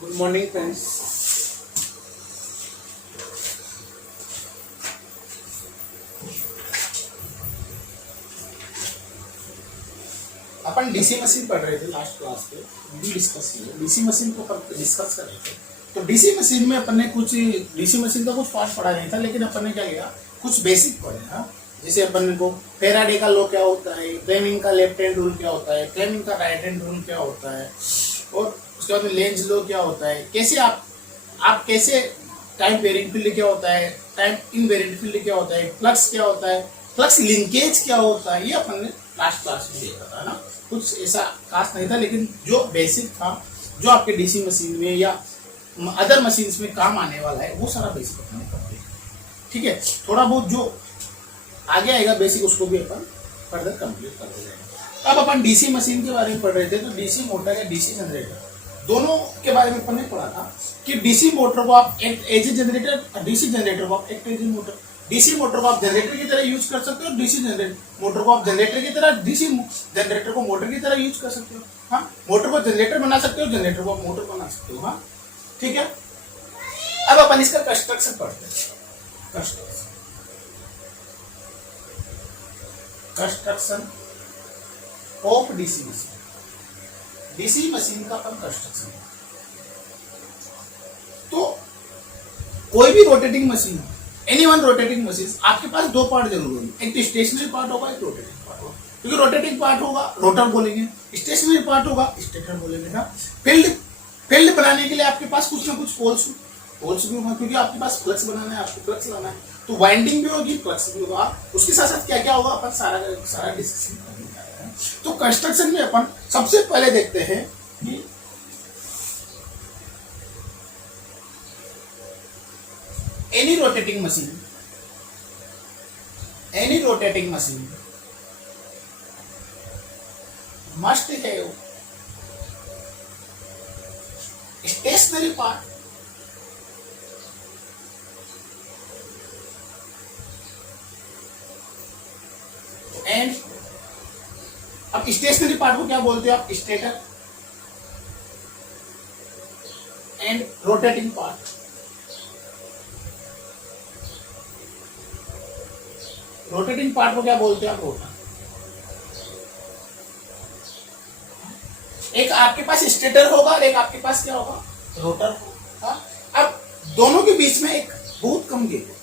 Good morning friends. अपन DC machine पढ़ रहे थे लास्ट क्लास पे, भी डिस्कस किया डीसी मशीन को डिस्कस कर रहे थे। तो डीसी मशीन में अपन ने कुछ डीसी मशीन का कुछ पार्ट पढ़ा नहीं था, लेकिन अपन ने क्या किया, कुछ बेसिक पढ़े। हाँ, जैसे अपन को फेराडे का लॉ क्या होता है, फ्लेमिंग का लेफ्ट हैंड रूल क्या होता है, फ्लेमिंग का राइट हैंड रूल क्या होता है, और उसके बाद में लेंज लॉ क्या होता है, कैसे आप कैसे टाइम वेरिएंट फील्ड क्या होता है, टाइम इनवेरिएंट फील्ड क्या होता है, फ्लक्स क्या होता है, फ्लक्स लिंकेज क्या होता है, ये अपन ने लास्ट क्लास में देखा था ना। कुछ ऐसा खास नहीं था, लेकिन जो बेसिक था, जो आपके डीसी मशीन में या अदर मशीन्स में काम आने वाला है, वो सारा बेसिक अपन ने कर लिया। ठीक है, थोड़ा बहुत जो आगे आएगा बेसिक, उसको भी अपन फर्दर कंप्लीट कर देंगे। अब अपन डीसी मशीन के बारे में पढ़ रहे थे, तो डीसी मोटर या डीसी जनरेटर दोनों के बारे में अपन ने पढ़ा था कि डीसी मोटर को आप एक as a generator, DC generator को आप एक as a motor, DC motor को आप जनरेटर की तरह यूज कर सकते हो, डीसी जनरेटर मोटर को आप जनरेटर की तरह, डीसी जनरेटर को मोटर की तरह यूज कर सकते हो। हाँ, मोटर को जनरेटर बना सकते हो, जनरेटर को आप मोटर बना सकते हो। हाँ, ठीक है। अब अपन इसका कंस्ट्रक्शन पढ़ते हैं। Construction of DC machine, DC machine का अपन कंस्ट्रक्शन। तो कोई भी rotating machine, any one rotating machine, आपके पास दो पार्ट जरूर होंगे, एक स्टेशनरी पार्ट होगा, एक रोटेटिंग पार्ट होगा। क्योंकि रोटेटिंग पार्ट होगा रोटर बोलेंगे, स्टेशनरी पार्ट होगा स्टेटर बोलेंगे ना। फील्ड बनाने के लिए आपके पास कुछ ना कुछ पोल्स भी होगा, क्योंकि आपके पास फ्लक्स बनाना है, आपको फ्लक्स लाना है, तो वाइंडिंग भी होगी, फ्लक्स भी होगा। उसके साथ साथ क्या क्या होगा, अपन सारा डिस्कशन करने जा रहे हैं। तो कंस्ट्रक्शन में अपन सबसे पहले देखते हैं कि any rotating machine must have stationary part and अब स्टेशनरी पार्ट को क्या बोलते हो आप, stator and rotating part. Rotating part को क्या बोलते हैं आप, रोटर। एक आपके पास स्टेटर होगा और एक आपके पास क्या होगा, रोटर होगा। अब दोनों के बीच में एक बहुत कम गैप है।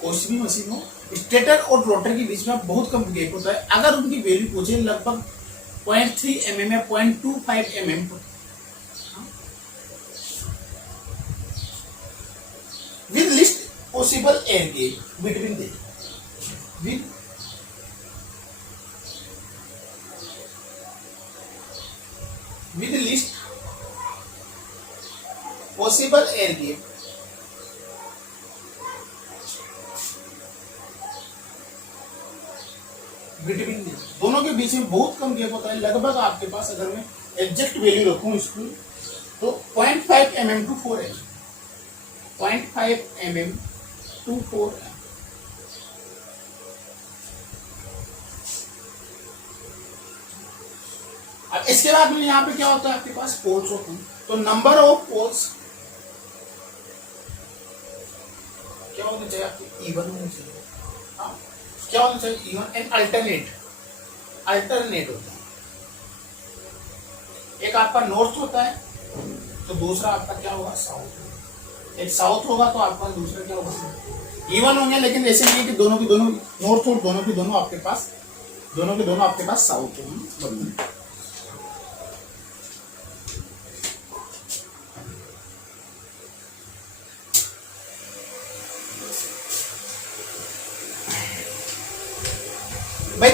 कोई सी भी मशीन हो, स्टेटर और रोटर के बीच में बहुत कम गैप होता है। अगर उनकी वैल्यू पूछे लगभग 0.3 mm या 0.25 mm with least possible air gap between them, with least possible air gap between this, दोनों के बीच में बहुत कम गैप होता है। लगभग आपके पास, अगर मैं एग्जैक्ट वैल्यू रखूं इसको, तो 0.5 mm to 4 mm, 0.5 mm to 4 mm। अब इसके बाद में यहाँ पे क्या होता है, आपके पास पोल्स होते हैं। तो नंबर ऑफ पोल्स क्या होना चाहिए, आपके इवन होना चाहिए। हाँ, क्या होना चाहिए, इवन एंड अल्टरनेट होता है। एक आपका नॉर्थ होता है, तो दूसरा आपका क्या होगा, साउथ। एक साउथ होगा तो आपका दूसरा क्या होगा, इवन होंगे। लेकिन ऐसे नहीं है कि दोनों की दोनों नॉर्थ और दोनों के दोनों आपके पास साउथ होंगे। भाई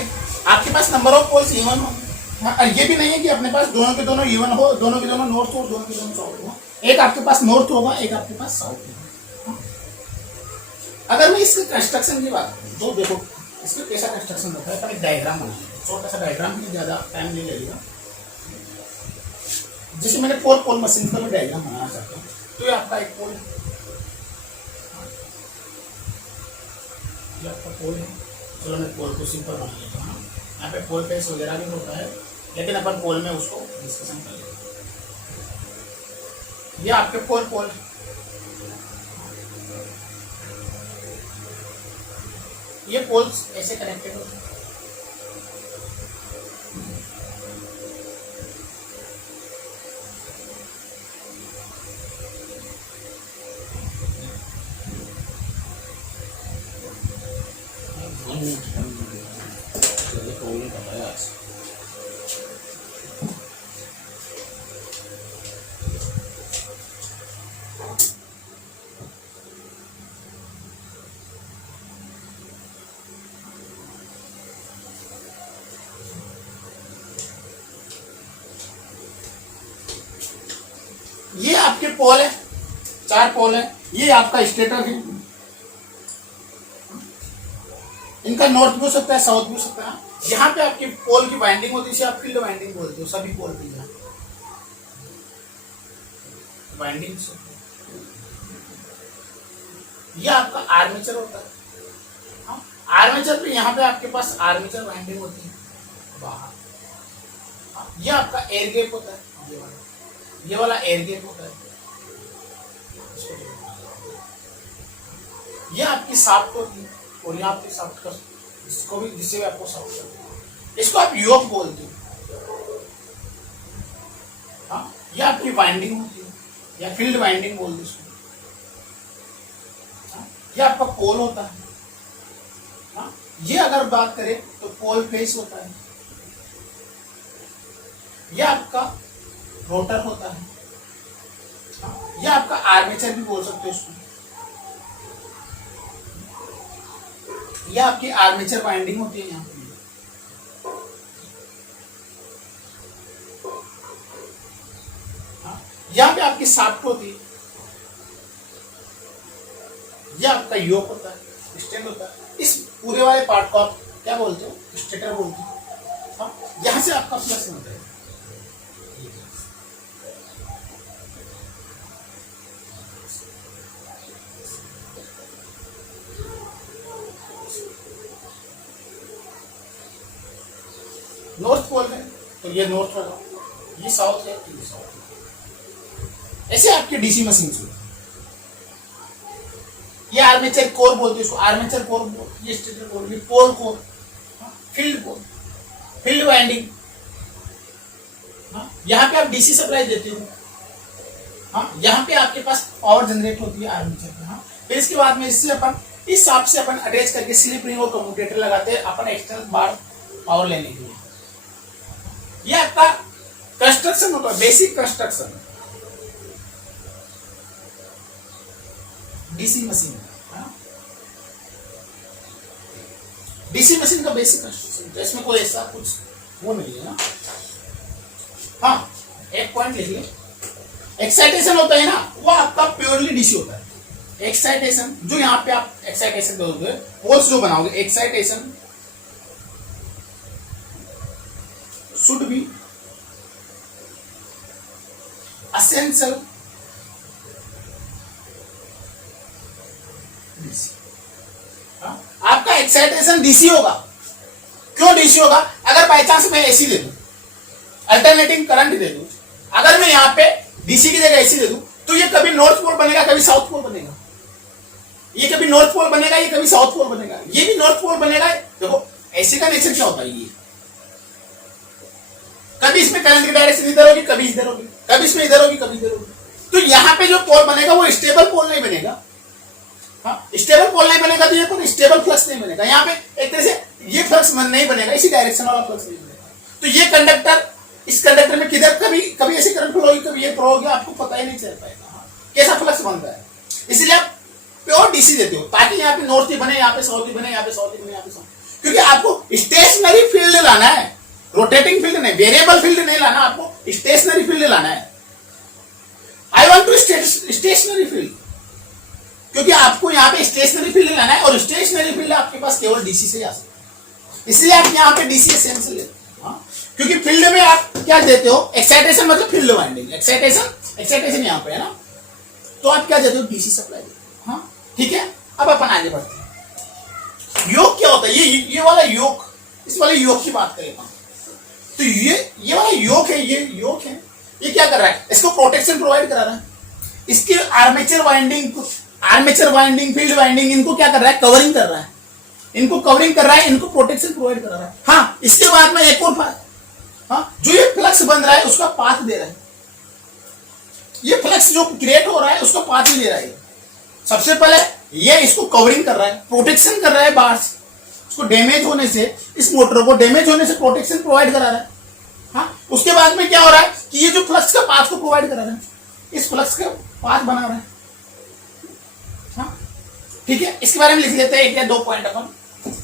आपके पास नंबर ऑफ पोल्स इवन हो। हाँ, ये भी नहीं है कि अपने पास दोनों के दोनों इवन हो, दोनों के दोनों नॉर्थ हो, दोनों के दोनों साउथ हो। एक आपके पास नॉर्थ होगा, एक आपके पास साउथ होगा। अगर मैं इसके कंस्ट्रक्शन की बात करूं, तो देखो इसका कैसा कंस्ट्रक्शन होता है। एक डायग्राम बनाइए, छोटा सा डायग्राम, भी ज्यादा टाइम नहीं लगेगा। जैसे मैंने 4 पोल मशीन का मैं डायग्राम बनाना चाहता हूँ, तो ये आपका एक पोल है, ये आपका पोल है। चलो मैं पोल को सिंपल बना लेता हूँ। यहाँ पे पोल पेस वगैरह भी होता है, लेकिन अपन पोल में उसको डिस्कशन कर लेते हैं। ये आपके पोल पोल, ये पोल्स ऐसे कनेक्टेड होते हैं। ये आपके पोल है, 4 पोल है। ये आपका स्टेटर है, इनका नॉर्थ भी हो सकता है, साउथ भी हो सकता है। यहाँ पे आपकी पोल की वाइंडिंग होती है, इसे आप फील्ड वाइंडिंग बोलते हो। सभी पोल पे यहाँ वाइंडिंग, ये आपका आर्मेचर होता है। हाँ? आर्मेचर पे यहाँ पे आपके पास आर्मेचर वाइंडिंग होती है बाहर। हाँ? ये आपका एयर गैप होता है, ये वाला एयर गैप होता है। ये आपकी साफ्ट होती है, और यहाँ आपकी साफ्ट कर, इसको भी, जिससे भी आपको साफ्ट करते हैं, इसको आप योक बोलते हो। हाँ? ये आपकी वाइंडिंग होती है, या फील्ड वाइंडिंग बोल दो इसको। हाँ? ये आपका पोल होता है। हाँ? ये अगर बात करें तो पोल फेस होता है। ये आपका रोटर होता है। हाँ? ये आपका आर्मेचर भी बोल सकते हो इसको। ये आपकी आर्मेचर वाइंडिंग होती है यहाँ पे। हाँ? यहाँ पे आपकी शाफ्ट होती है। ये आपका योक होता है, स्टैंड होता है। इस पूरे वाले पार्ट को आप क्या बोलते हो? स्टेटर बोलते हो। हाँ? यहाँ से आपका फ्लक्स होता है। नॉर्थ पोल है तो ये नॉर्थ होगा, ये साउथ है तो ये साउथ। ऐसे आपके डीसी मशीन से ये आर्मेचर कोर बोलते हैं इसको, आर्मेचर कोर, ये स्टेटर कोर, ये pole core, field core, field winding. यहाँ पे आप डीसी सप्लाई देते हो। हाँ, यहाँ पे आपके पास पावर जनरेट होती है आर्मेचर पे। हाँ, फिर इसके बाद में इससे अपन इस हिसाब से अपन अटैच करके स्लिप रिंग और कम्यूटेटर लगाते हैं अपन एक्सटर्नल बार पावर लेने के लिए। ये आपका कंस्ट्रक्शन होता है, basic construction DC machine. DC machine का बेसिक कंस्ट्रक्शन, तो इसमें कोई ऐसा कुछ वो नहीं है ना। हाँ, एक पॉइंट लिखिए, एक्साइटेशन होता है ना, वो आपका प्योरली डीसी होता है। एक्साइटेशन जो यहाँ पे आप एक्साइटेशन दोगे, पोल्स जो बनाओगे, excitation should be essential DC. आपका एक्साइटेशन डीसी होगा। क्यों डीसी होगा? अगर बाई चांस मैं एसी दे दूं, अल्टरनेटिंग करंट दे दूं, अगर मैं यहाँ पे डीसी की जगह एसी दे दूं, तो ये कभी नॉर्थ पोल बनेगा, कभी साउथ पोल बनेगा। ये कभी नॉर्थ पोल बनेगा, ये कभी साउथ पोल बनेगा, ये भी नॉर्थ पोल बनेगा। देखो एसी का नेचर क्या होता है, ये कभी इसमें करंट की डायरेक्शन इधर होगी, कभी इधर होगी, कभी इसमें इधर होगी, कभी इधर होगी। तो यहाँ पे जो पोल बनेगा वो स्टेबल पोल नहीं बनेगा। हाँ, स्टेबल पोल नहीं बनेगा तो ये कोई स्टेबल फ्लक्स नहीं बनेगा। यहाँ पे एक तरह से ये फ्लक्स नहीं बनेगा, इसी डायरेक्शन वाला फ्लक्स नहीं बनेगा। तो ये कंडक्टर, इस कंडक्टर में किधर कभी कभी ऐसी करंट फ्लो होगी, कभी ये फ्लो होगी, आपको पता ही नहीं चल पाएगा। हाँ, कैसा फ्लक्स बन रहा है। इसलिए आप प्योर डीसी देते हो, ताकि यहाँ पे नॉर्थ ही बने, यहाँ पे साउथ ही बने, यहाँ पे साउथ ही बने, यहाँ पे साउथ। क्योंकि आपको स्टेशनरी फील्ड लाना है, रोटेटिंग फील्ड नहीं, वेरिएबल फील्ड नहीं लाना, आपको स्टेशनरी फील्ड लाना है। I want to stationary field, क्योंकि आपको यहाँ पे स्टेशनरी फील्ड लाना है, और स्टेशनरी फील्ड आपके पास केवल डीसी से आ सकता है। इसलिए आप यहाँ पे डीसी एसेंशियल लेते हो। क्योंकि फील्ड में आप क्या देते हो? एक्साइटेशन, मतलब फील्ड वाइंडिंग। एक्साइटेशन यहाँ पे है ना, तो आप क्या देते हो? डीसी सप्लाई देते हो। हाँ, ठीक है। अब अपन आगे बढ़ते हैं। योग क्या होता है? ये वाला योग, इस वाले योग की बात करें तो ये वाला योग है, ये योग है, ये क्या कर रहा है? इसको प्रोटेक्शन प्रोवाइड करा रहा है। इसकी आर्मेचर वाइंडिंग फील्ड वाइंडिंग इनको क्या कर रहा है, कवरिंग कर रहा है, इनको कवरिंग कर रहा है, इनको प्रोटेक्शन प्रोवाइड कर रहा है। हाँ, इसके बाद में एक और हाँ, जो ये फ्लक्स बन रहा है उसका पाथ दे रहा है, ये फ्लक्स जो क्रिएट हो रहा है उसका पाथ ही दे रहा है। सबसे पहले ये इसको कवरिंग कर रहा है, प्रोटेक्शन कर रहा है बाहर से, इसको डैमेज होने से, इस मोटर को डैमेज होने से प्रोटेक्शन प्रोवाइड करा रहा है। हाँ, उसके बाद में क्या हो रहा है कि ये जो फ्लक्स का पाथ को प्रोवाइड करा रहा है, इस फ्लक्स का पाथ बना रहा है। हाँ, ठीक है, इसके बारे में लिख लेते हैं एक या दो पॉइंट अपन।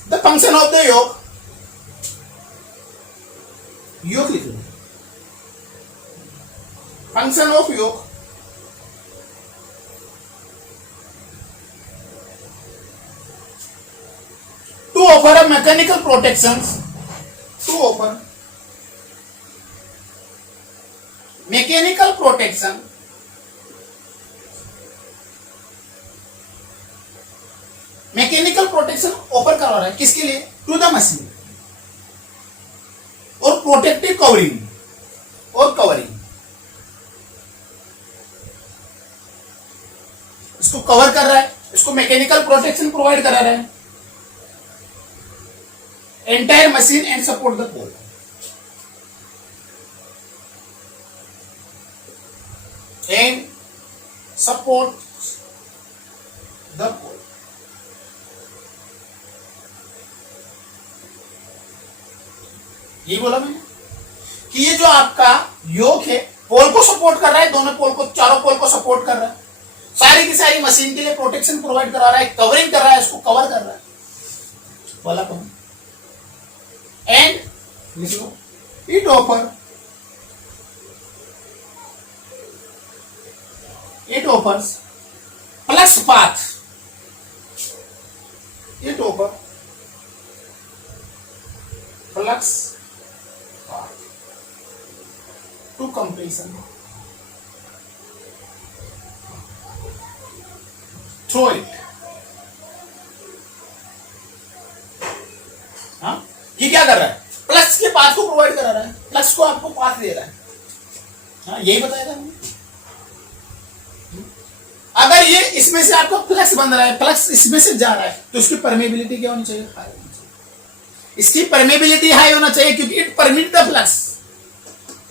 The function of the yoke लिख लो, function of yoke to offer a mechanical protections, to offer mechanical protection offer करा रहा है किसके लिए, टू द मशीन, और प्रोटेक्टिव कवरिंग इसको कवर कर रहा है, इसको मैकेनिकल प्रोटेक्शन प्रोवाइड करा रहा है, entire machine and support the pole. And support the pole. ये बोला मैंने कि ये जो आपका योक है पोल को सपोर्ट कर रहा है, दोनों पोल को, चारों पोल को सपोर्ट कर रहा है, सारी की सारी मशीन के लिए प्रोटेक्शन प्रोवाइड करा रहा है, कवरिंग कर रहा है, इसको कवर कर रहा है, बोला कौन। And it offers flux path, it offers flux path to compression through it। हाँ, ये क्या कर रहा है, प्लस के पाथ को प्रोवाइड करा रहा है, प्लस को आपको पाथ दे रहा है। हाँ, यही बताया था हमने। अगर ये इसमें से आपका फ्लक्स बन रहा है, फ्लक्स इसमें से जा रहा है, तो इसकी परमेबिलिटी क्या होनी चाहिए, हाई होनी चाहिए। इसकी परमेबिलिटी हाई होना चाहिए क्योंकि इट परमिट द फ्लक्स।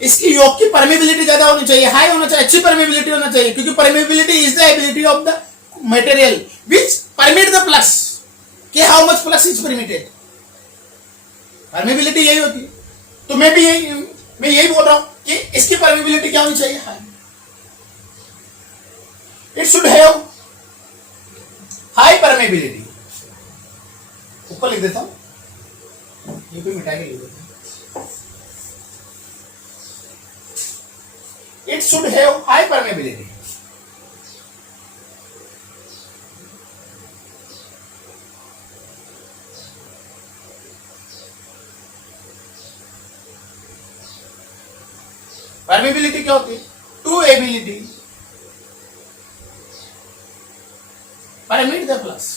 इसकी योक की परमेबिलिटी ज्यादा होनी चाहिए, हाई होना चाहिए, अच्छी परमेबिलिटी होना चाहिए, क्योंकि permeability is the ability of the material which permit the flux, कि how much flux is permitted. Permeability यही होती है। तो मैं यही बोल रहा हूं कि इसकी परमेबिलिटी क्या होनी चाहिए, high. It should have high permeability. ऊपर लिख देता हूं, ये भी मिटा के लिख देता हूं। It should have high permeability. Permeability क्या होती है, to ability permit the flux.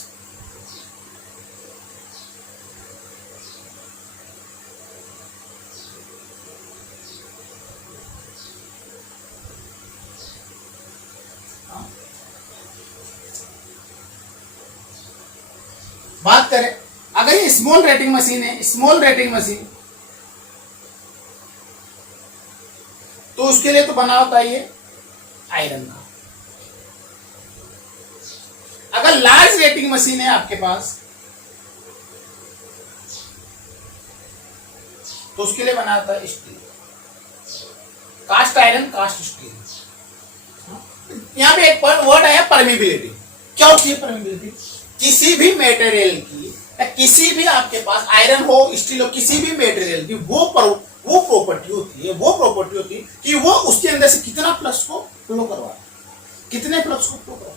बात करें अगर ये स्मॉल रेटिंग मशीन है, स्मॉल रेटिंग मशीन, तो उसके लिए तो बना होता है ये आयरन का। अगर लार्ज रेटिंग मशीन है आपके पास तो उसके लिए बना होता है steel, cast iron, cast steel. यहां पे एक वर्ड आया परमेबिलिटी। क्या होती है परमेबिलिटी? किसी भी मटेरियल की या किसी भी आपके पास आयरन हो, स्टील हो, किसी भी मटेरियल की वो प्रॉपर्टी होती है कि वो उसके अंदर से कितना फ्लक्स को फ्लो करवा, कितने फ्लक्स को फ्लो करवा।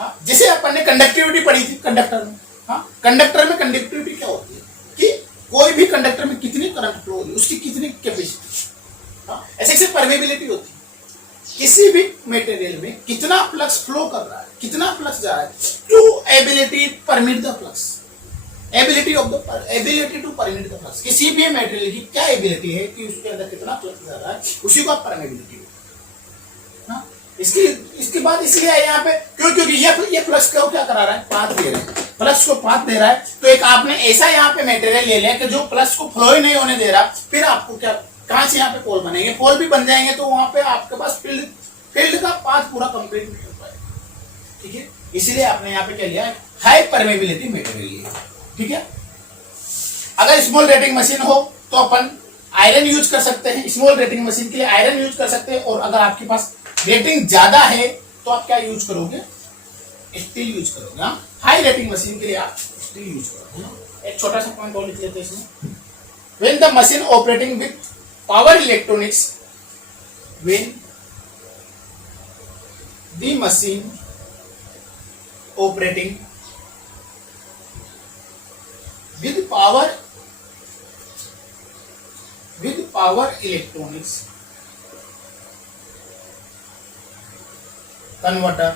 हाँ, जैसे अपन ने कंडक्टिविटी पढ़ी थी कंडक्टर में। हाँ, कंडक्टर में कंडक्टिविटी क्या होती है कि कोई भी कंडक्टर में कितनी करंट फ्लो होगी, उसकी कितनी कैपेसिटी। हाँ, ऐसे परमेबिलिटी होती है किसी भी मटेरियल में कितना फ्लक्स फ्लो कर रहा है, कितना फ्लक्स जा रहा है, to ability permit the flux, ability to permit the flux. किसी भी मटेरियल की क्या एबिलिटी है कि उसके अंदर कितना फ्लक्स जा रहा है, उसी को आप परमेबिलिटी। हाँ, इसकी इसके बाद इसलिए है यहाँ पे क्योंकि ये प्लस को क्या करा रहा है, पाथ दे रहा है, प्लस को पाथ दे रहा है। तो एक आपने ऐसा यहाँ पे मटेरियल ले लिया कि जो प्लस को फ्लो ही नहीं होने दे रहा, फिर आपको क्या कहां से यहाँ पे पोल बनेंगे, पोल भी बन जाएंगे तो वहां पे आपके पास फील्ड का पाथ पूरा कंप्लीट नहीं हो पाएगा। ठीक है, इसीलिए आपने यहाँ पे क्या लिया, हाई परमेबिलिटी मटेरियल लिया। ठीक है, अगर स्मॉल रेटिंग मशीन हो तो अपन आयरन यूज कर सकते हैं, स्मॉल रेटिंग मशीन के लिए आयरन यूज कर सकते हैं। और अगर आपके पास रेटिंग ज्यादा है तो आप क्या यूज करोगे, स्टील यूज करोगे। हाई रेटिंग मशीन के लिए आप स्टील यूज करोगे। एक छोटा सा पॉइंट और लिख लेते हैं इसमें, when the machine operating with power electronics, when the machine operating with power electronics converter,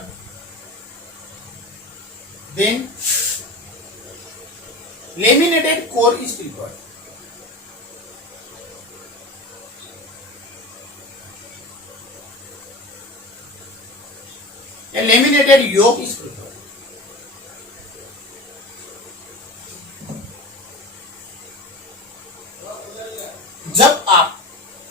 then laminated core is preferred. A laminated yoke is preferred. जब आप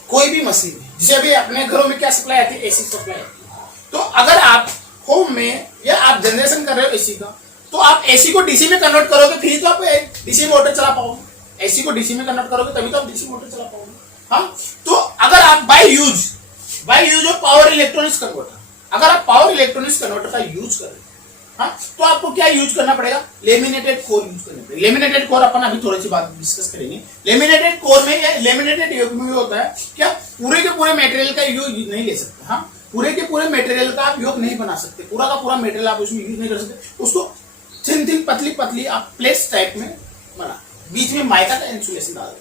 कोई भी मशीन है, जैसे अभी अपने घरों में क्या सप्लाई आती है, एसी सप्लाई आती है, तो अगर आप होम में या आप जनरेशन कर रहे हो एसी का, तो आप एसी को डीसी में कन्वर्ट करोगे, फिर तो आप डीसी मोटर चला पाओगे। एसी को डीसी में कन्वर्ट करोगे तभी तो आप डीसी मोटर चला पाओगे। हाँ, तो अगर आप by use of power electronics converter, अगर आप पावर इलेक्ट्रॉनिक्स कन्वर्टर का यूज कर रहे हैं, हाँ, तो आपको क्या यूज करना पड़ेगा, लेमिनेटेड कोर यूज करना पड़ेगा। लेमिनेटेड कोर अपन अभी थोड़ी सी बात डिस्कस करेंगे। लेमिनेटेड कोर में या लेमिनेटेड योग में होता है क्या, पूरे के पूरे मटेरियल का यूज नहीं ले सकते। हाँ, पूरे के पूरे मटेरियल का आप योग नहीं बना सकते, पूरा का पूरा मटेरियल आप उसमें यूज नहीं कर सकते। उसको थिन पतली पतली आप प्लेट्स टाइप में बना, बीच में माइका का इंसुलेशन डाल,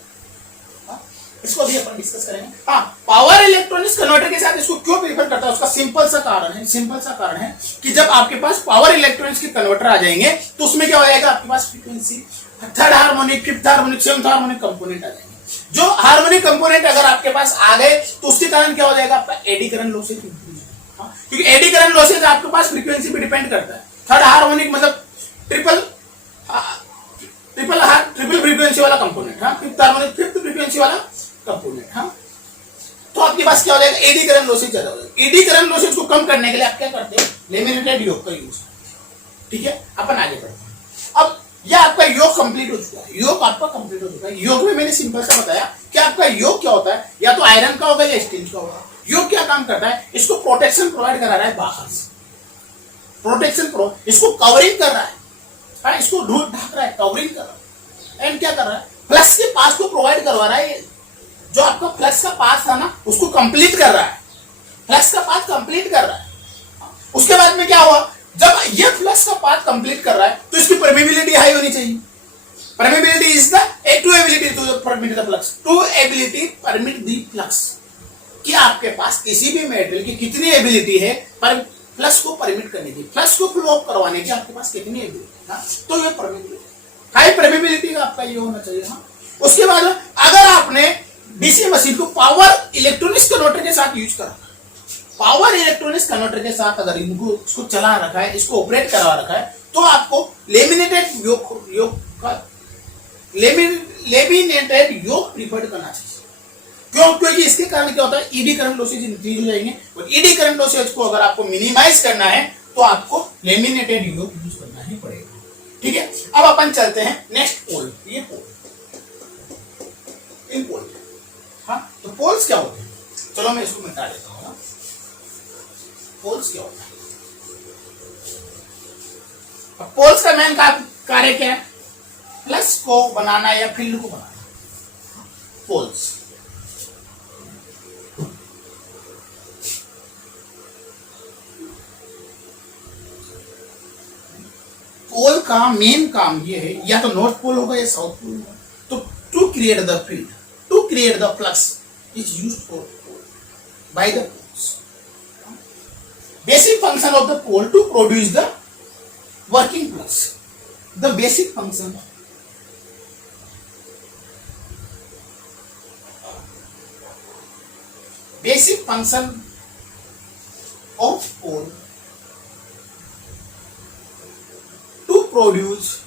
इसको भी अपन डिस्कस करेंगे। हाँ, पावर इलेक्ट्रॉनिक्स कन्वर्टर के साथ इसको क्यों प्रीफर करता है, उसका सिंपल सा कारण है कि जब आपके पास पावर इलेक्ट्रॉनिक्स के कन्वर्टर आ जाएंगे तो उसमें क्या हो जाएगा, आपके पास frequency, third harmonic, fifth harmonic, seventh harmonic component आ जाएंगे। जो हार्मोनिक कंपोनेंट अगर आपके पास आ गए तो उसके कारण क्या हो जाएगा, आपका एडी करंट लॉसेज इंक्रीज, क्योंकि एडी करंट लॉसेज आपके पास फ्रीक्वेंसी पे डिपेंड करता है। थर्ड हार्मोनिक मतलब ट्रिपल फ्रीक्वेंसी वाला component, fifth harmonic fifth frequency वाला कंपोनेंट। हाँ, तो आपके पास क्या हो जाएगा, एडी करंट लॉसेज ज्यादा हो जाएगा। एडी करंट लॉसेज को कम करने के लिए आप क्या करते हैं, लेमिनेटेड योक का यूज। ठीक है, अपन आगे बढ़ते हैं। अब यह आपका योग कंप्लीट हो चुका है, योग आपका कंप्लीट हो चुका है। योग में मैंने सिंपल सा बताया कि आपका योग क्या होता है, या तो आयरन का होगा या स्टील का होगा। योग क्या काम करता है, इसको प्रोटेक्शन प्रोवाइड करा रहा है बाहर से, इसको कवरिंग कर रहा है, हाँ, इसको ढक रहा है, कवरिंग कर रहा है। एंड क्या कर रहा है, प्लस के पास को प्रोवाइड करवा रहा है, जो आपका फ्लक्स का पाथ था ना उसको कंप्लीट कर रहा है, फ्लक्स का पाथ कंप्लीट कर रहा है। उसके बाद में क्या हुआ, जब ये फ्लक्स का पाथ कंप्लीट कर रहा है तो इसकी परमेबिलिटी हाई होनी चाहिए। Permeability is the to ability to permit the flux, to ability permit the flux, कि आपके पास किसी भी मेटेरियल की कितनी एबिलिटी है पर फ्लक्स को परमिट करने की, फ्लक्स को फ्लो करवाने की आपके पास कितनी एबिलिटी है, तो ये परमेबिलिटी, हाई परमेबिलिटी का आपका ये होना चाहिए। हाँ, उसके बाद अगर आपने डीसी मशीन को पावर इलेक्ट्रॉनिक्स कन्वर्टर के साथ यूज करा, पावर इलेक्ट्रॉनिक्स कन्वर्टर के साथ अगर इनको इसको चला रखा है, इसको ऑपरेट करवा रखा है, तो आपको लेमिनेटेड योग प्रीफर्ड करना चाहिए। क्यों, क्योंकि इसके कारण क्या होता है, ईडी करंट लॉसेज इंक्रीज हो जाएंगे, और ईडी करंट लॉसेज को अगर आपको मिनिमाइज करना है तो आपको लेमिनेटेड योग यूज करना ही पड़ेगा। ठीक है, अब अपन चलते हैं नेक्स्ट पोल। ये पोल, इन पोल, हाँ, तो पोल्स क्या होते हैं, चलो मैं इसको मिटा देता हूँ। पोल्स क्या होता है, अब पोल्स का मेन कार्य क्या है, फ्लक्स को बनाना या फील्ड को बनाना। पोल्स, पोल का मेन काम ये है, या तो नॉर्थ पोल होगा या साउथ पोल होगा, तो to create the field, to create the flux is used for by the poles. Basic function of the pole to produce the working flux. The basic function of pole to produce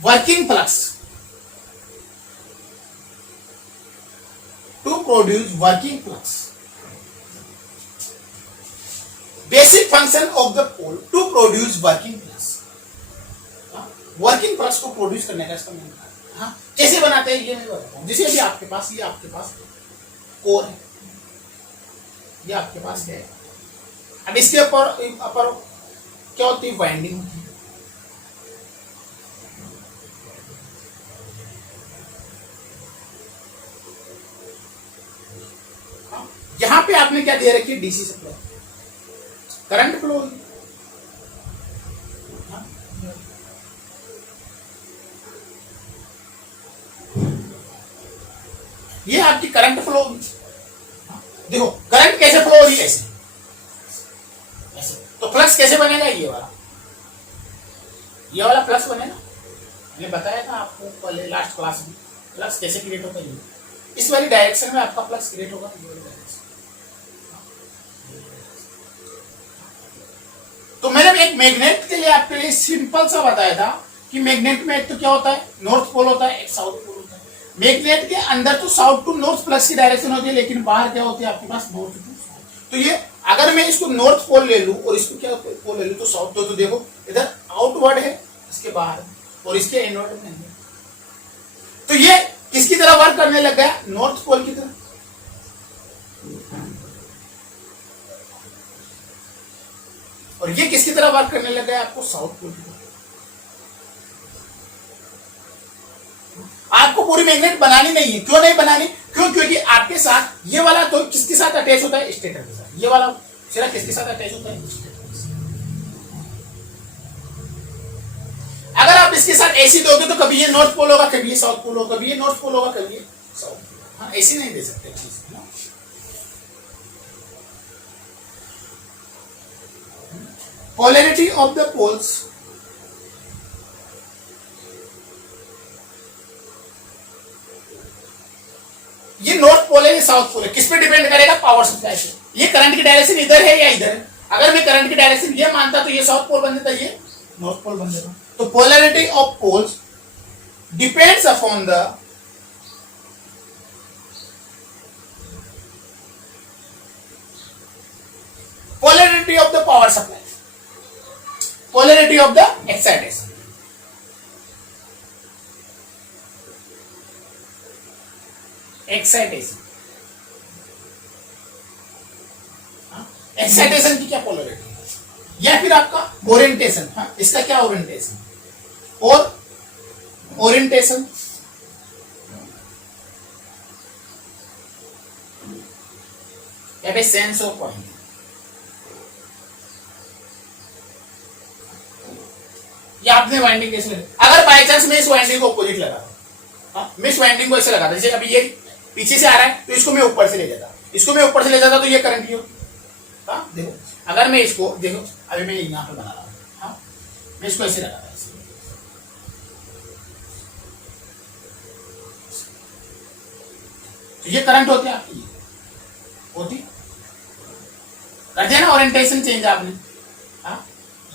working flux, to produce working flux. Basic function of the pole to produce working flux. Working flux को produce करने का इसका main कारण। हाँ, कैसे बनाते हैं ये मैं बताता हूँ। जैसे अभी आपके पास ये आपके पास कोर है, ये आपके पास है। अब इसके ऊपर क्या होती है, वाइंडिंग होती है। यहां पे आपने क्या दे रखी है, डीसी सप्लाई, करंट फ्लो। ये आपकी करंट फ्लो। देखो करंट कैसे फ्लो हो रही है, ऐसे ऐसे। तो फ्लक्स कैसे बनेगा, ये वाला फ्लक्स बनेगा। मैंने बताया था आपको पहले लास्ट क्लास में, फ्लक्स कैसे क्रिएट होगा। ये इस वाली डायरेक्शन में आपका फ्लक्स क्रिएट होगा, ये वाली डायरेक्शन। तो मैंने एक मैग्नेट के लिए आपके लिए सिंपल सा बताया था कि मैग्नेट में एक तो क्या होता है, नॉर्थ पोल होता है, एक साउथ पोल होता है। मैग्नेट के अंदर तो साउथ टू नॉर्थ फ्लक्स की डायरेक्शन होती है, लेकिन बाहर क्या होती है आपके पास, नॉर्थ टू साउथ। तो ये अगर मैं इसको नॉर्थ पोल ले लूं और इसको क्या पोल ले लूं तो साउथ। तो देखो इधर आउटवर्ड है, इसके बाहर और इसके इनवर्ड में है। तो ये किसकी तरह वर्क करने लग गया, नॉर्थ पोल की तरह। और ये किसकी तरह वर्क करने लग गया, आपको साउथ पोल की तरह। आपको पूरी मैग्नेट बनानी नहीं है। क्यों नहीं बनानी, क्योंकि आपके साथ ये वाला तो किसके साथ अटैच होता है, स्टेटर के साथ। ये वाला सिरा किसके साथ अटैच होता है, स्टेटर के साथ। अगर आप इसके साथ एसी दोगे तो कभी ये नॉर्थ पोल होगा, कभी ये साउथ पोल होगा, कभी ये नॉर्थ पोल होगा, कभी ये साउथ पोल। हाँ, एसी नहीं दे सकते चीज। पोलैरिटी ऑफ द पोल्स, ये नॉर्थ पोल है, ये साउथ पोल है। किस पे डिपेंड करेगा, पावर सप्लाई पे। ये करंट की डायरेक्शन इधर है या इधर है। अगर मैं करंट की डायरेक्शन ये मानता तो ये साउथ पोल बन जाता, ये नॉर्थ पोल बन जाता। तो polarity of poles depends upon the polarity of the power supply, polarity of the excitation. Excitation, excitation की क्या पोलैरिटी है, या फिर आपका ओरिएंटेशन। हाँ, इसका क्या ओरिएंटेशन, और ओरिएंटेशन या फिर सेंस ऑफ पॉइंट। या आपने वाइंडिंग कैसे लगा, अगर बाय चांस मैं इस वाइंडिंग को अपोजिट लगा, मैं इस वाइंडिंग को ऐसे लगाता, जैसे अभी ये पीछे से आ रहा है तो इसको मैं ऊपर से ले जाता, इसको मैं ऊपर से ले जाता तो ये करंट ही होती। हाँ देखो, अगर मैं इसको देखो, अभी मैं यहाँ पे बना रहा हूँ। हाँ, मैं इसको ऐसे लगाता, ऐसे। तो ये करंट होती है आपकी, होती कर दिया ना ओरिएंटेशन चेंज आपने। हाँ,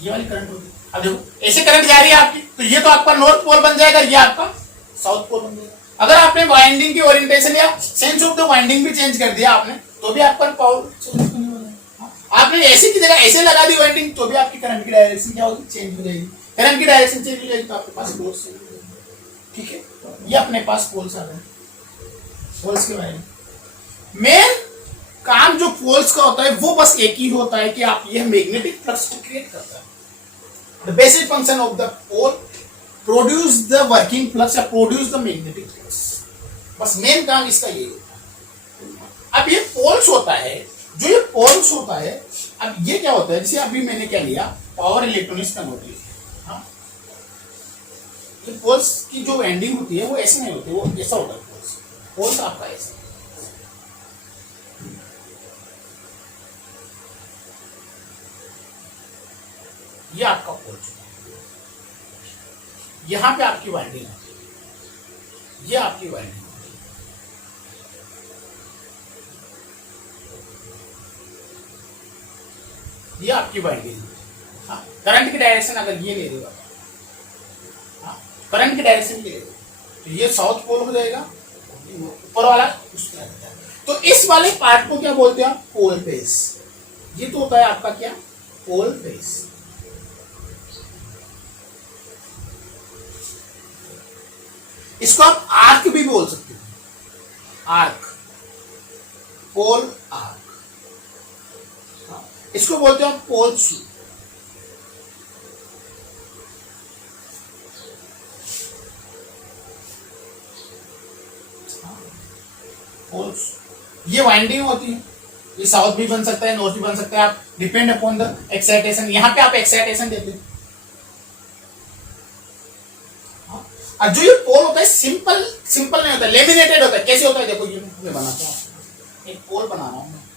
ये वाली करंट होती। अब देखो ऐसे करंट जा रही है आपकी, तो ये तो आपका नॉर्थ पोल बन जाएगा, ये आपका साउथ पोल बन जाएगा। अगर आपने वाइंडिंग की ओरिएंटेशन या सेंस ऑफ द वाइंडिंग भी चेंज कर दिया आपने, तो भी आपका पावर चेंज होने वाला है। आपने ऐसे की जगह ऐसे लगा दी वाइंडिंग, तो भी आपकी करंट की डायरेक्शन क्या होगी, चेंज हो जाएगी। करंट की डायरेक्शन चेंज हो जाएगी तो आपके पास पोल्स चेंज हो जाएंगे। ठीक है, ये अपने पास पोल्स आ गए। पोल्स के बारे में मेन काम जो पोल्स का होता है वो बस एक ही होता है कि आप ये मैग्नेटिक फ्लक्स को क्रिएट करता है। The basic function of the pole produce the working flux या produce the magnetic flux, बस मेन काम इसका यही होता है। अब ये पोल्स होता है, जो ये पोल्स होता है, अब ये क्या होता है, जैसे अभी मैंने क्या लिया, पावर इलेक्ट्रॉनिक्स का नोट लिया। हाँ, ये पोल्स की जो वाइंडिंग होती है वो ऐसे नहीं होती, वो ऐसा होता है। पोल्स पोल्स आपका ऐसा, ये आपका पोल, यहां पे आपकी वाइंडिंग है, ये आपकी वाइंडिंग। ये आपकी वाइंडिंग। हाँ, करंट की डायरेक्शन अगर ये ले रहे हो आप, हाँ, करंट की डायरेक्शन ये ले रहे हो तो ये साउथ पोल हो जाएगा, ऊपर वाला उसमें आ जाता है। तो इस वाले पार्ट को क्या बोलते हैं आप? पोल फेस। ये तो होता है आपका क्या? पोल फेस। इसको आप आर्क भी बोल सकते हो, आर्क, पोल आर्क। हाँ, इसको बोलते हो आप पोल शू। पोल शू ये वाइंडिंग होती है, ये साउथ भी बन सकता है, नॉर्थ भी बन सकता है, आप डिपेंड अपॉन द एक्साइटेशन। यहाँ पे आप एक्साइटेशन देते हैं। और जो ये पोल होता है सिंपल सिंपल नहीं होता, लेमिनेटेड होता है। कैसे होता है देखो, ये मैं बनाता हूँ, एक पोल बना रहा हूँ मैं।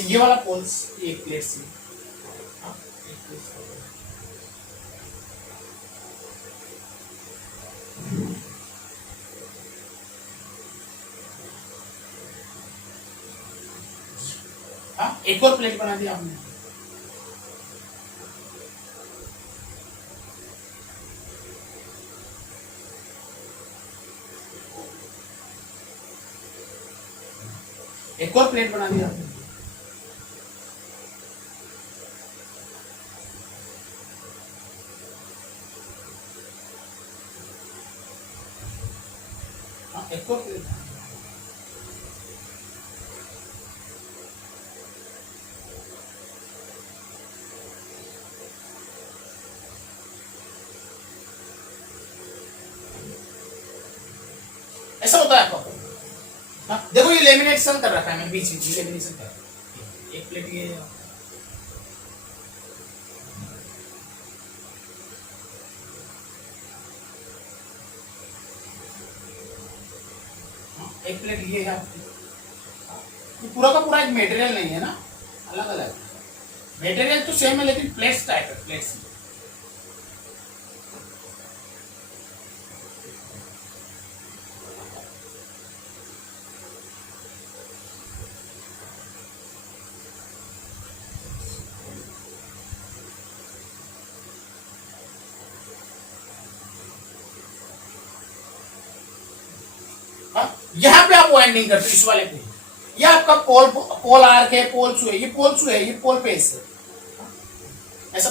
ये वाला पोल्स एक प्लेट से, हाँ, एक प्लेट से। हाँ, एक और प्लेट बना दिया आपने। एक और प्लेट बना दिया आपने। हाँ, एक और प्लेट। ऐसा होता है आपका। हाँ, देखो ये लेमिनेशन कर रखा है मैं, बीच बीच लेमिनेशन कर रखा है। एक प्लेट ये, हाँ, एक प्लेट ये है आपकी। हाँ, ये पूरा का पूरा एक मटेरियल नहीं है ना, अलग अलग मटेरियल तो सेम है लेकिन प्लेट्स टाइप है, प्लेट्स। यहाँ पे आप वाइंडिंग करते हो इस वाले पे। ये आपका पोल पोल आर्क है, पोल शू है, ये पोल शू है, ये पोल पेस है। ऐसा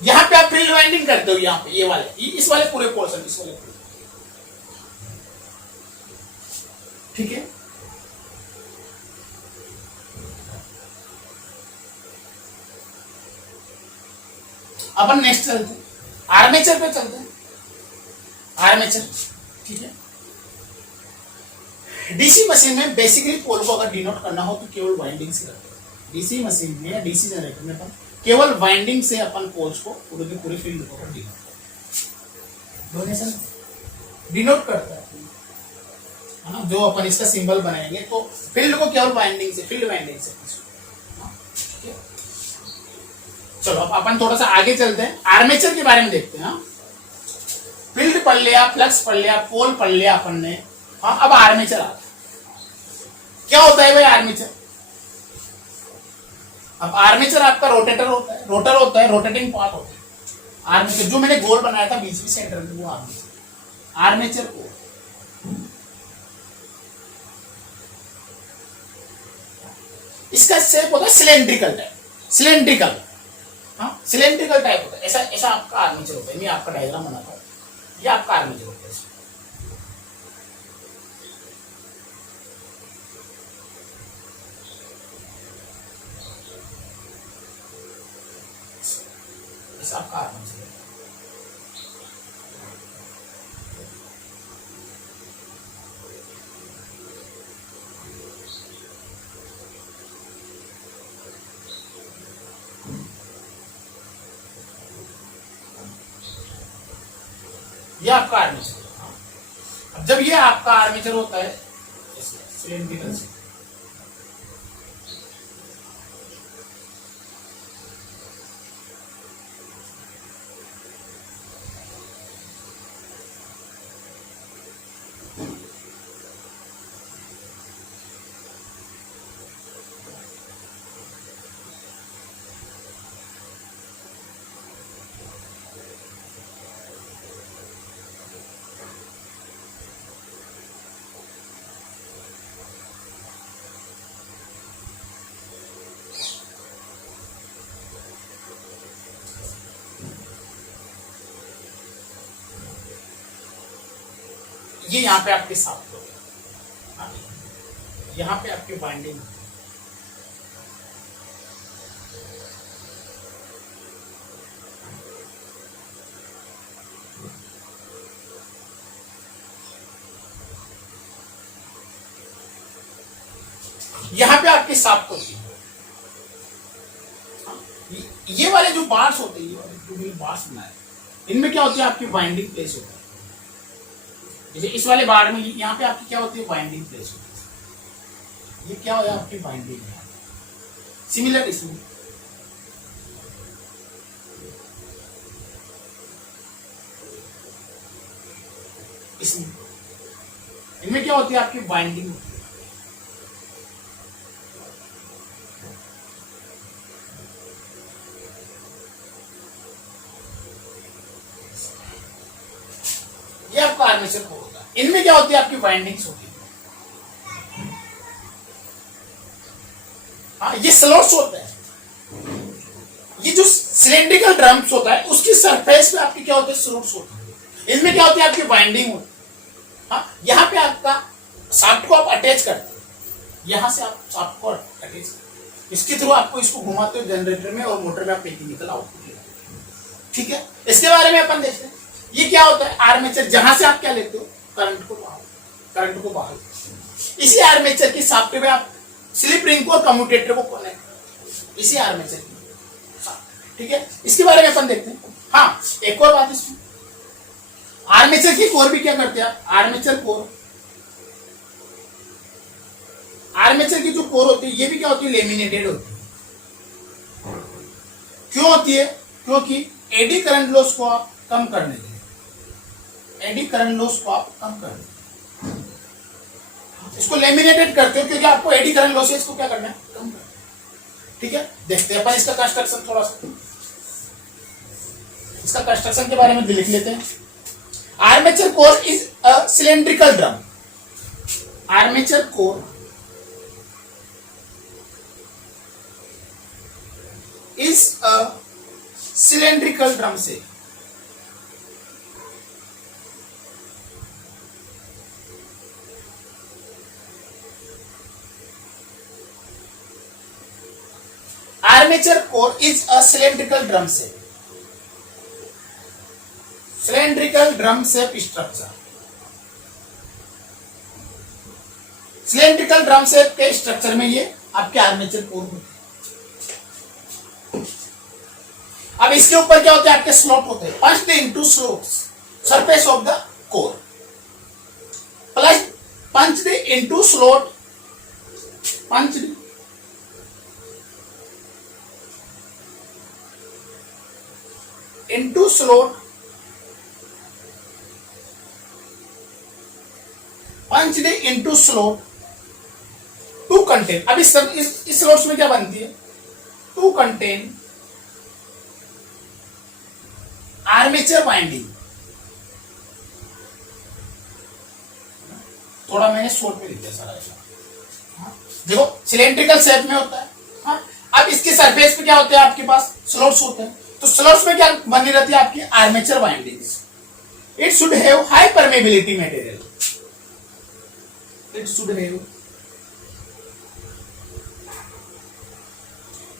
यहाँ पे आप फील्ड वाइंडिंग करते हो, यहाँ पे ये वाले इस वाले पूरे पोर्शन, इस वाले पूरे, ठीक है। अपन नेक्स्ट चलते हैं, आर्मेचर पे चलते हैं। आर्मेचर, ठीक है। डीसी मशीन में बेसिकली पोल को अगर डिनोट करना हो तो केवल वाइंडिंग से करते हैं। डीसी मशीन में या डीसी जनरेटर में अपन केवल वाइंडिंग से अपन पोल्स को पूरे के पूरे फील्ड को डिनोट करता है ना। जो अपन इसका सिंबल बनाएंगे तो फील्ड को केवल वाइंडिंग से, फील्ड वाइंडिंग से। चलो अब अपन थोड़ा सा आगे चलते हैं, आर्मेचर के बारे में देखते हैं। फील्ड पढ़ लिया, फ्लक्स पढ़ लिया, पोल पढ़ लिया अपन ने। हाँ, अब आर्मेचर आता है। क्या होता है भाई आर्मेचर? अब आर्मेचर आपका रोटेटर होता है, रोटर होता है, रोटेटिंग पार्ट होता है। आर्मेचर जो मैंने गोल बनाया था बीच में सेंटर में, वो आर्मेचर। आर्मेचर को इसका शेप होता है सिलेंड्रिकल टाइप, सिलेंड्रिकल, हाँ सिलेंड्रिकल टाइप होता है। ऐसा ऐसा आपका आर्मेचर होता है। मैं आपका डायग्राम बनाता हूँ, ये आपका आर्मेचर होता है। आपका आर्मेचर ये आपका आर्मेचर है। हाँ। अब जब ये आपका आर्मेचर होता है सिलेंड्रिकल से, ये यहाँ पे आपके साथ हो गया। हाँ। यहाँ पे आपकी बाइंडिंग, यहाँ पे आपकी साफ होती है। हाँ। ये वाले जो बार्स होते हैं, ये वाले जो भी बार्स बनाए, इनमें क्या होती है आपकी बाइंडिंग प्लेस होता है। जैसे इस वाले बार में यहाँ पे आपकी क्या होती है बाइंडिंग प्लेस होती है। ये क्या हो आपकी बाइंडिंग है। सिमिलर इसमें इनमें क्या होती है आपकी बाइंडिंग होती है। ये आपका आर्मेचर कोर होता है। इनमें क्या होती है आपकी बाइंडिंग्स होती है। हाँ, ये स्लॉट्स होता है। ये जो सिलेंड्रिकल ड्रम्स होता है उसकी सरफेस पे आपकी क्या होते हैं स्लॉट्स होते हैं। इनमें क्या होती है आपकी बाइंडिंग होती है। हाँ, यहाँ पे आपका शाफ्ट को आप अटैच करते हैं, यहाँ से आप शाफ्ट को अटैच करते हैं, इसके थ्रू आपको इसको घुमाते हो जनरेटर में और मोटर में आप मैकेनिकल आउटपुट लेते हो। ठीक है, इसके बारे में अपन देखते हैं। ये क्या होता है आर्मेचर, जहां से आप क्या लेते हो करंट को बाहर इसी आर्मेचर की शाफ्ट में आप स्लिप रिंग को और कम्यूटेटर को कनेक्ट, इसी आर्मेचर की। ठीक है, इसके बारे में अपन देखते हैं। हाँ, एक और बात इसमें, आर्मेचर की कोर भी क्या करते हैं आप, आर्मेचर की जो कोर होती है ये भी क्या होती है लेमिनेटेड होती है। क्यों होती है, क्योंकि एडी करंट लॉस को आप कम करने के लिए, एडी करंट लॉस को आप कम करने इसको लेमिनेटेड करते हो, क्योंकि आपको एडी करंट लॉस है इसको क्या करना है कम करना। ठीक है, देखते हैं अपन इसका कंस्ट्रक्शन, थोड़ा सा इसका कंस्ट्रक्शन के बारे में लिख लेते हैं। Armature core is a cylindrical drum. Armature core is a cylindrical drum से armature core is a cylindrical drum shape, cylindrical drum shape structure. Cylindrical drum shape के स्ट्रक्चर में ये आपके आर्मेचर कोर होते हैं। अब इसके ऊपर क्या होते हैं आपके स्लॉट होते हैं, punched into slots surface of the core, plus punched into slot, punched into slot punched into slot to contain। अब इस स्लॉट्स में क्या बनती है, टू कंटेन आर्मेचर वाइंडिंग। थोड़ा मैंने शॉर्ट में लिख दिया सारा ऐसा। देखो सिलेंड्रिकल शेप में होता है। हाँ, अब इसके सरफेस पे क्या होते हैं आपके पास स्लॉट्स होते हैं, तो स्लॉट्स में क्या बनी रहती है आपकी armature windings. It should have high permeability material, it should have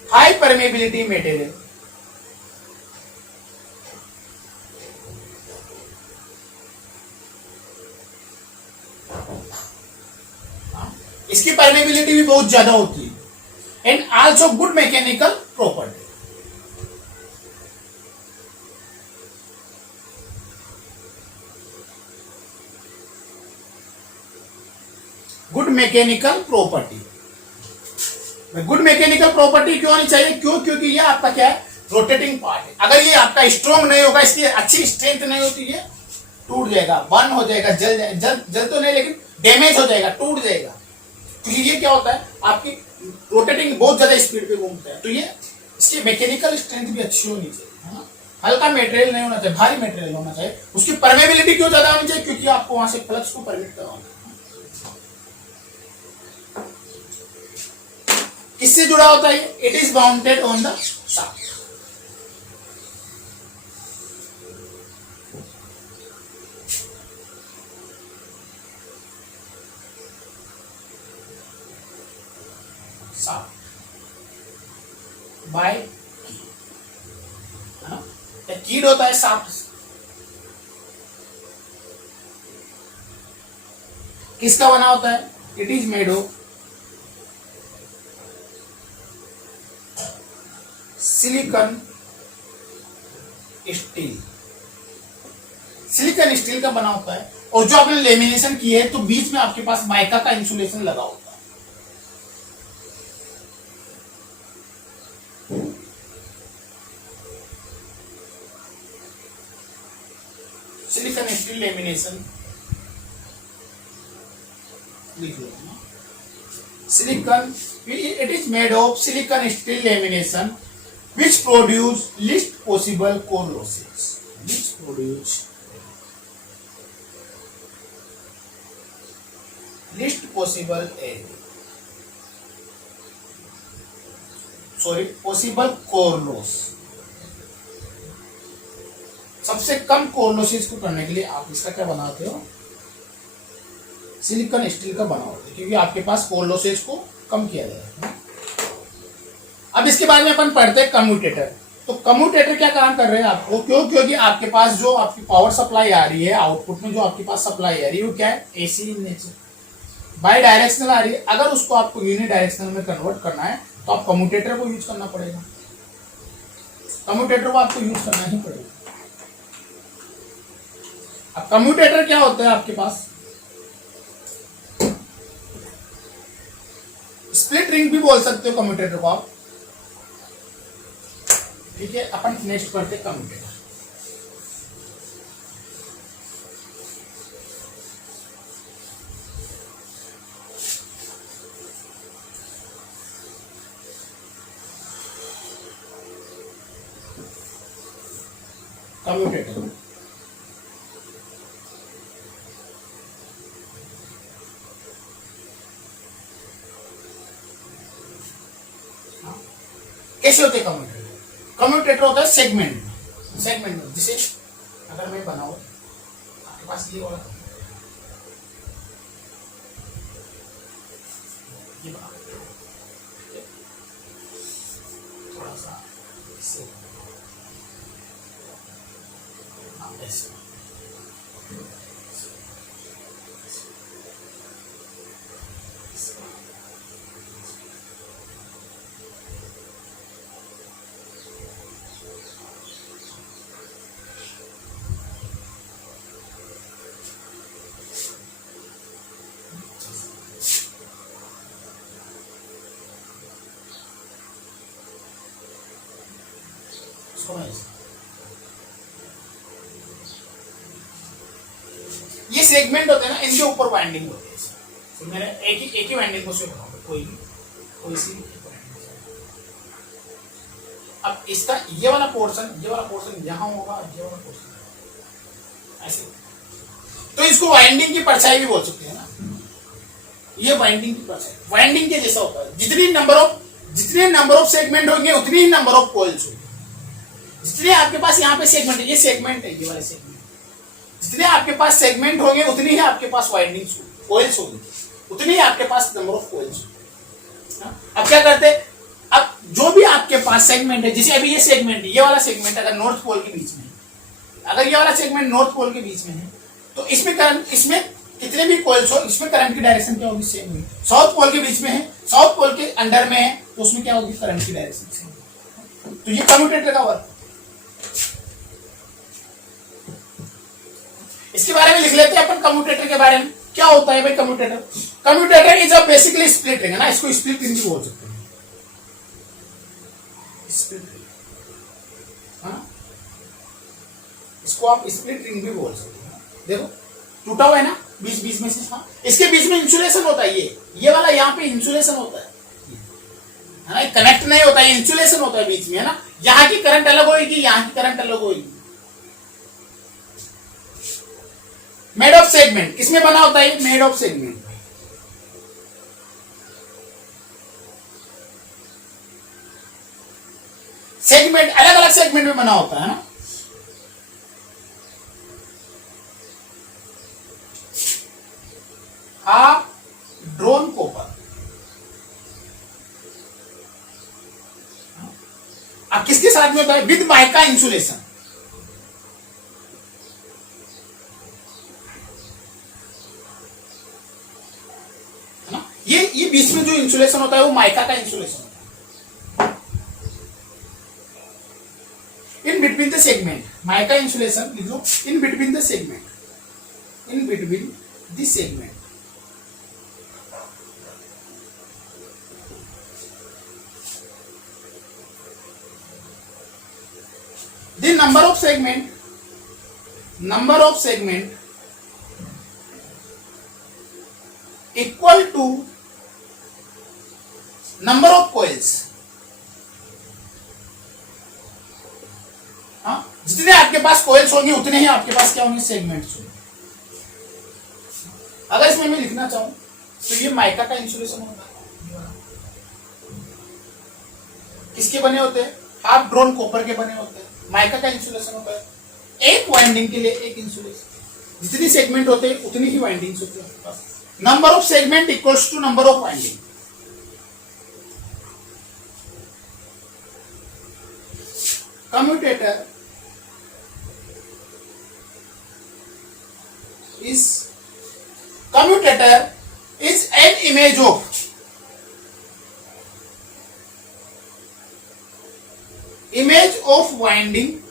high permeability material. इसकी परमेबिलिटी भी बहुत ज्यादा होती है and also good mechanical property. Good mechanical property. Good mechanical property क्यों होनी चाहिए? क्यों? क्योंकि ये आपका क्या है, रोटेटिंग पार्ट है। अगर ये आपका स्ट्रॉन्ग नहीं होगा, इसकी अच्छी स्ट्रेंथ नहीं होती, ये टूट जाएगा, बर्न हो जाएगा, जल तो नहीं लेकिन डैमेज हो जाएगा, टूट जाएगा। क्योंकि ये क्या होता है, आपकी रोटेटिंग बहुत ज्यादा स्पीड पे घूमता है, तो ये इसकी मैकेनिकल स्ट्रेंथ भी अच्छी होनी चाहिए, है ना। हल्का मटेरियल नहीं होना चाहिए, भारी मटेरियल होना चाहिए। उसकी परमेबिलिटी क्यों ज्यादा होनी चाहिए? क्योंकि आपको वहां से फ्लक्स को परमिट करवाना। किससे जुड़ा होता है? It is bounded on the shaft. By keyed होता है शाफ्ट। किसका बना होता है? It is made of silicon steel. Silicon steel का बना होता है, और जो आपने लेमिनेशन की है तो बीच में आपके पास माइका का इंसुलेशन लगा होता है। सिलिकॉन स्टील लेमिनेशन लिख लो। Silicon, it is made of silicon steel lamination which produce least possible core losses, which produce least possible possible core loss। सबसे कम कोर लॉसेस को करने के लिए आप इसका क्या बनाते हो? सिलिकॉन स्टील का बना होता है, क्योंकि आपके पास कोर लॉसेस को कम किया जाएगा। अब इसके बाद में अपन पढ़ते हैं कम्यूटेटर। तो कम्यूटेटर क्या काम कर रहे हैं आपको? क्योंकि आपके पास जो आपकी पावर सप्लाई आ रही है, आउटपुट में जो आपके पास सप्लाई आ रही है वो क्या है? AC in nature, bidirectional आ रही है। अगर उसको आपको यूनि डायरेक्शनल में कन्वर्ट करना है तो आप कम्यूटेटर को यूज करना पड़ेगा। कम्यूटेटर को आपको यूज करना ही पड़ेगा। अब कम्यूटेटर क्या होता है आपके पास? स्प्लिट रिंग भी बोल सकते हो कम्यूटेटर को आप, ठीक है। अपन नेक्स्ट पढ़ते कम्यूटेटर। कम्यूटेटर कैसे होते हैं? कम्यूटेटर होता है सेगमेंट में। जिसे अगर मैं बनाऊं, आपके पास ये वाला ये बना, थोड़ा सा इससे ऐसे ये सेगमेंट होते हैं ना, इनके ऊपर वाइंडिंग होती है। तो मैंने एक ही वाइंडिंग को से बनाऊंगा, कोई सी। अब इसका ये वाला पोर्शन यहां होगा, ये वाला पोर्शन ऐसे, तो इसको वाइंडिंग की परछाई भी बोल सकते हैं ना। ये वाइंडिंग की परछाई, वाइंडिंग के जैसा होता है। जितने नंबर ऑफ सेगमेंट होंगे उतनी ही नंबर ऑफ कॉइल्स होंगे। जितने आपके पास यहाँ पे सेगमेंट है, ये सेगमेंट है, ये वाले सेगमेंट, जितने आपके पास सेगमेंट होंगे उतनी ही आपके पास वाइंडिंग्स होंगी, कॉइल्स होंगी, उतनी ही आपके पास नंबर ऑफ कॉइल्स होंगे। अब क्या करते हैं? अब जो भी आपके पास सेगमेंट है, जैसे अभी ये सेगमेंट, ये वाला सेगमेंट अगर नॉर्थ पोल के बीच में है, अगर ये वाला सेगमेंट नॉर्थ पोल के बीच में है, तो इसमें करंट, इसमें कितने भी कॉइल्स हो, इसमें करंट की डायरेक्शन क्या होगी? सेम होगी। साउथ पोल के बीच में है, साउथ पोल के अंडर में है, तो उसमें क्या होगी? करंट की डायरेक्शन सेम। तो ये कम्यूटेटर का वर्क। इसके बारे में लिख लेते हैं अपन कम्यूटेटर के बारे में। क्या होता है भाई commutator? Commutator is a basically split ring है ना, इसको स्प्लिट रिंग भी बोल सकते हैं, स्प्लिट रिंग, हाँ इसको आप स्प्लिट रिंग भी बोल सकते हैं। देखो टूटा हुआ है ना बीच बीच में से, हाँ इसके बीच में इंसुलेशन होता है, ये वाला यहाँ पे इंसुलेशन होता है ना, कनेक्ट नहीं होता है, इंसुलेशन होता है बीच में है ना, यहाँ की करंट अलग होगी, यहाँ की करंट अलग होगी। मेड ऑफ सेगमेंट किसमें बना होता है? मेड ऑफ सेगमेंट, सेगमेंट अलग अलग सेगमेंट में बना होता है ना। हाफ ड्रोन कॉपर, अब किसके साथ में होता है? विद माइका इंसुलेशन, है ना, ये बीच में जो इंसुलेशन होता है वो माइका का इंसुलेशन होता है। In between the segment, mica insulation लिख लो, in between the segment, in between the segment, the number of segment equal to number of coils, हाँ जितने आपके पास coils होंगे उतने ही आपके पास क्या होंगे? सेगमेंट्स होंगे। अगर इसमें मैं लिखना चाहूं तो ये माइका का इंसुलेशन होता है, किसके बने होते हैं? हाफ ड्रोन कॉपर के बने होते हैं। माइका का इंसुलेशन होता है एक वाइंडिंग के लिए एक इंसुलेशन, जितनी सेगमेंट होते हैं उतनी ही वाइंडिंग्स होती है। Number of segment equals to number of winding. Commutator is an image of winding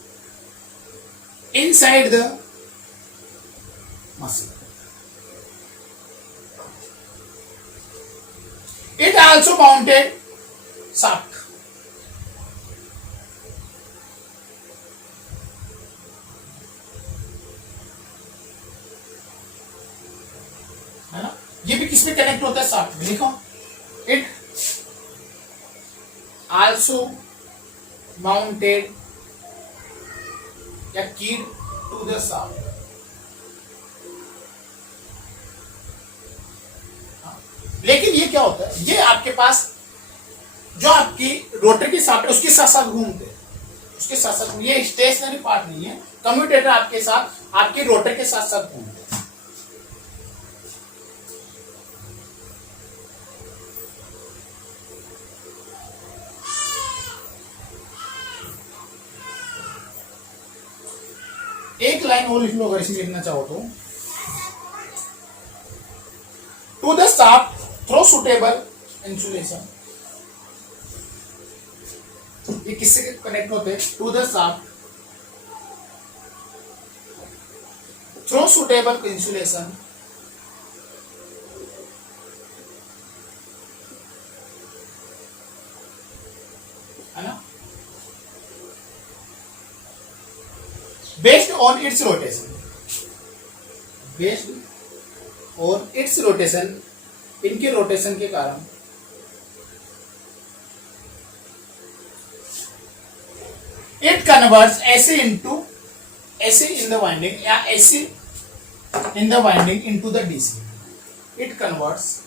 inside the muscle. It also mounted shaft. है ना, ये भी किसमें कनेक्ट होता है? शाफ्ट में। लिखो इट आल्सो माउंटेड या कीड टू द शाफ्ट। लेकिन ये क्या होता है? ये आपके पास जो आपकी रोटर की शाफ्ट है उसके साथ साथ घूमते हैं, उसके साथ साथ, ये स्टेशनरी पार्ट नहीं है। कम्यूटेटर आपके साथ आपके रोटर के साथ साथ घूमते हैं। एक लाइन और लिख लो अगर इसमें लिखना चाहो तो, to the shaft through suitable insulation. ये किससे कनेक्ट होते हैं? To the shaft through suitable insulation, है ना, based on its rotation, इनके रोटेशन के कारण it converts AC in the winding या AC in the winding into the DC. It converts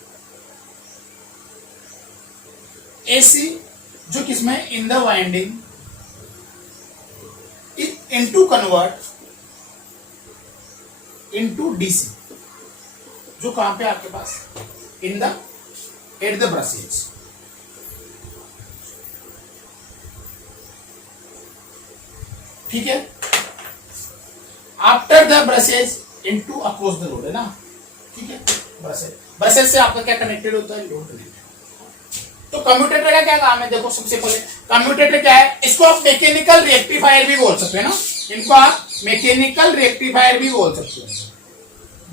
AC जो किसमें in the winding into convert into DC, जो कहां पे आपके पास at the brushes। ठीक है, after the brushes into across the road, है ना। ठीक है, ब्रशेज से आपका क्या कनेक्टेड होता है? Load connected. तो कम्यूटेटर का क्या काम है? देखो सबसे पहले कम्यूटेटर क्या है? इसको आप मैकेनिकल रेक्टिफायर भी बोल सकते हैं ना, इनको आप मैकेनिकल रेक्टिफायर भी बोल सकते हैं।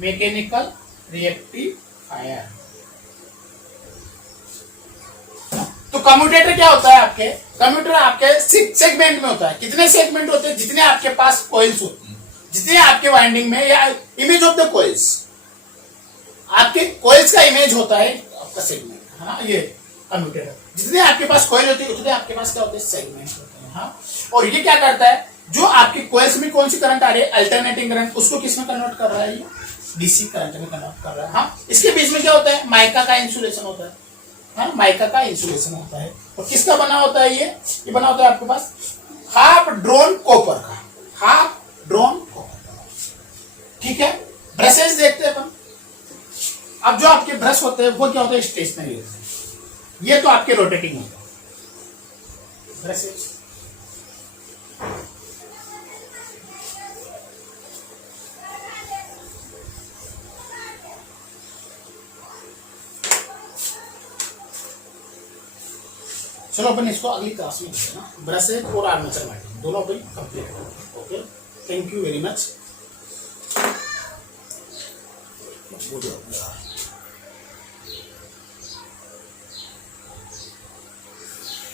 Mechanical rectifier. तो कम्यूटेटर क्या होता है आपके, कम्यूटेटर आपके 6 सेगमेंट में होता है। कितने सेगमेंट होते हैं, जितने आपके पास कॉइल्स होती हैं, जितने आपके वाइंडिंग में, या इमेज ऑफ द कॉइल्स, आपके कॉइल्स का इमेज होता है आपका सेगमेंट, हाँ ये कम्यूटेटर। जितने आपके पास कॉइल होती है उतने आपके पास क्या होते हैं, सेगमेंट होते हैं, हाँ। और ये क्या करता है, जो आपके कॉइल्स में कौन सी करंट आ रही है, अल्टरनेटिंग करंट, उसको किस में कन्वर्ट कर रहा है, ये डीसी करंट में कन्वर्ट कर रहा है, हाँ। इसके बीच में क्या होता है, माइका का इंसुलेशन होता है, हाँ, माइका का इंसुलेशन होता है। और किसका बना होता है, ये बना होता है आपके पास हाफ ड्रोन कॉपर का, हाफ ड्रोन कॉपर, ठीक है। ब्रशेस देखते हैं अपन। अब जो आपके ब्रश होते हैं वो क्या होते हैं, स्टेशनरी होते हैं, ये तो आपके रोटेटिंग होते हैं ब्रशेस। चलो अपन इसको अगली क्लास में करते हैं ना, ब्रशेस और आर्मेचर वाइंडिंग दोनों अपन कंप्लीट करेंगे। Okay, thank you very much.